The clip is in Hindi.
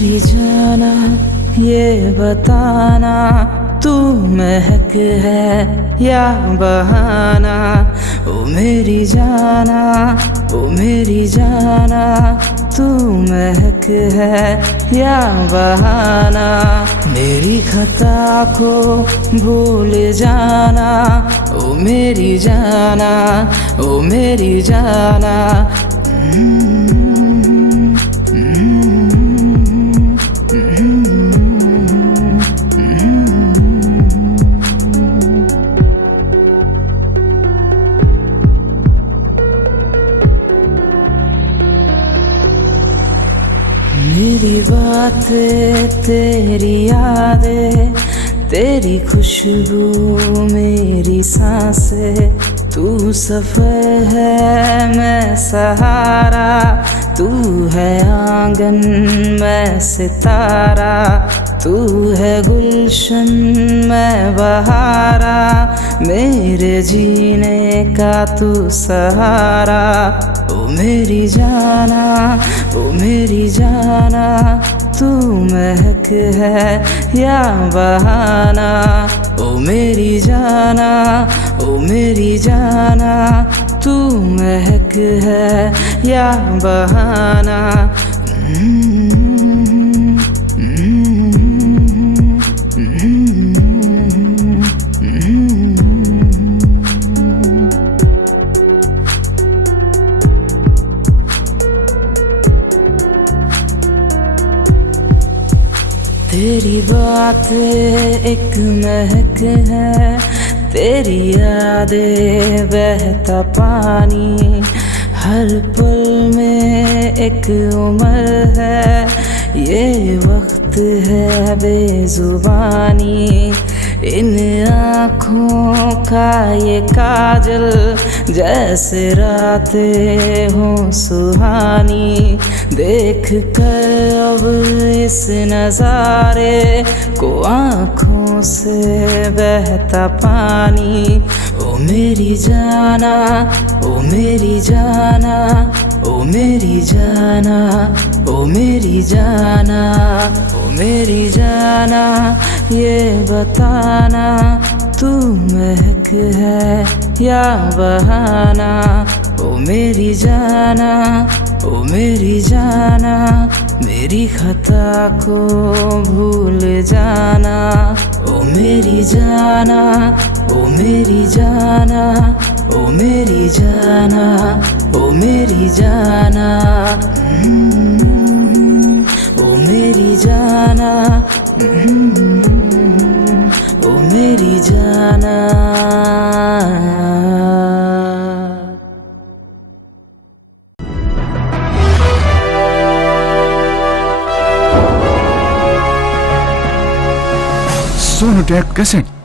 मेरी जाना ये बताना, तू महक है या बहाना। ओ मेरी जाना, ओ मेरी जाना, तू महक है या बहाना। मेरी खता को भूल जाना, ओ मेरी जाना, ओ मेरी जाना। मेरी बातें तेरी यादें, तेरी खुशबू मेरी सांसें। तू सफर है मैं सहारा, तू है आंगन मैं सितारा। तू है गुलशन मैं बहारा, मेरे जीने का तू सहारा। ओ मेरी जाना, ओ मेरी जाना, तू महक है या बहाना। ओ मेरी जाना, ओ मेरी जाना, तू महक है या बहाना। तेरी बातें एक महक है, तेरी यादें बहता पानी। हर पल में एक उम्र है, ये वक्त है बेजुबानी। इन आँखों का ये काजल, जैसे रातें हों सुहानी। देख कर अब इस नज़ारे को आँखों से बहता पानी। ओ मेरी जाना, ओ मेरी जाना, ओ मेरी जाना, ओ मेरी जाना, ओ मेरी जाना, ये बताना तू महक है या बहाना। ओ मेरी जाना, ओ मेरी जाना, मेरी खता को भूल जाना। ओ मेरी जाना, ओ मेरी जाना, ओ मेरी जाना, ओ मेरी जाना। ओ मेरी जाना, ओ मेरी जाना। सोनोटेक कैसेट।